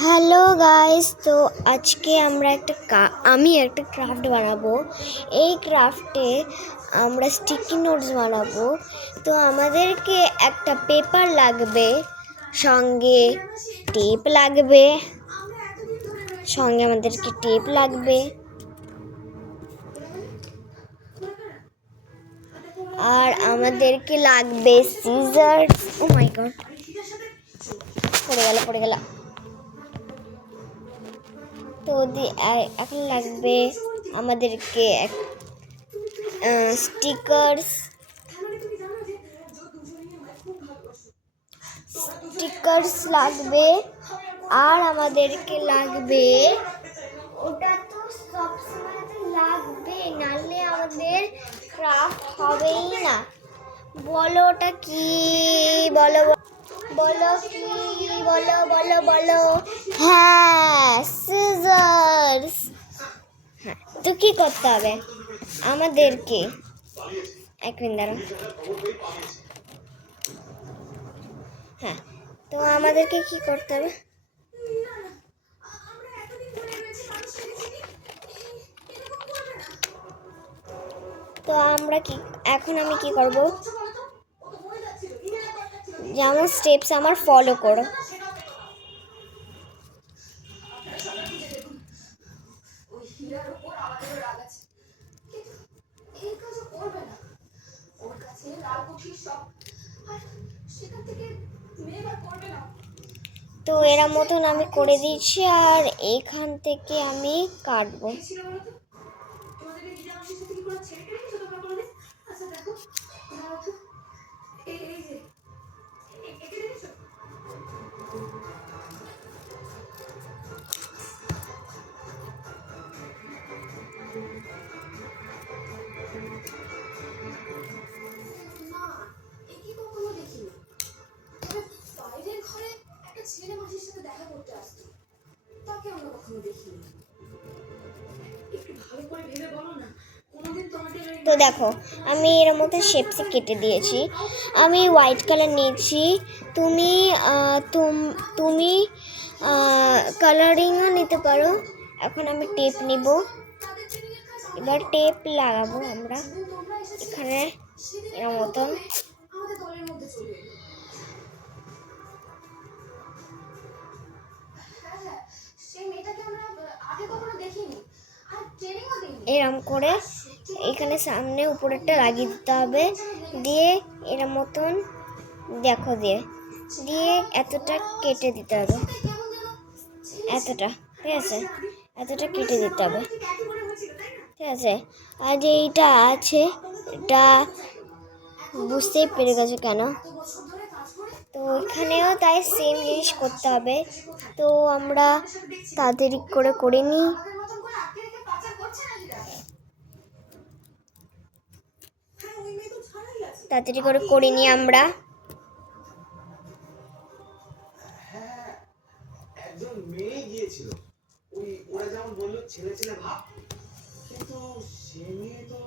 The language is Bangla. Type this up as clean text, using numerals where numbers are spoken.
হ্যালো গাইস, তো আজকে আমি একটা ক্রাফট বানাবো। এই ক্রাফটে আমরা স্টিকি নোটস বানাবো। তো আমাদেরকে একটা পেপার লাগবে, সঙ্গে টেপ লাগবে, আর আমাদেরকে লাগবে সিজার্স। ও মাই গড, পড়ে গেল। তো এখন লাগবে আমাদেরকে স্টিকার্স লাগবে, আর আমাদেরকে লাগবে, ওটা তো সবসময় লাগবে, নাহলে আমাদের ক্রাফট হবেই না। বলো ওটা কি? বলো কি? বলো। হ্যাঁ, সিজার্স। হ্যাঁ, তো কি করতে হবে আমাদেরকে? এক মিনিট দাঁড়াও। হ্যাঁ, তো আমাদেরকে কি করতে হবে? তো আমি কি করব? যেমন স্টেপস আমার ফলো করো। তো এর মতন আমি করে দিচ্ছি, আর এইখান থেকে আমি কাটবো। তো দেখো, আমি এর মধ্যে শেপসে কেটে দিয়েছি। আমি হোয়াইট কালার নিয়েছি, তুমি কালারিংও নিতে পারো। এখন আমি টেপ নিব, এবার টেপ লাগাবো আমরা এখানে এর মতন। এরম করে এখানে সামনে উপরেরটা লাগিয়ে দিতে হবে, দিয়ে এর মতন দেখো দিয়ে এতটা কেটে দিতে হবে, এতটা, ঠিক আছে? এতটা কেটে দিতে হবে, ঠিক আছে? আর যে এইটা আছে, এটা বুঝতেই পেরে গেছে কেন। তো এখানেও তাই সেম জিনিস করতে হবে। তো আমরা তাড়াতাড়ি করে নিই। আমরা। একজন মেয়ে গিয়েছিল, ওরা যেমন বললো ছেলে ভাব, কিন্তু সে মেয়ে তো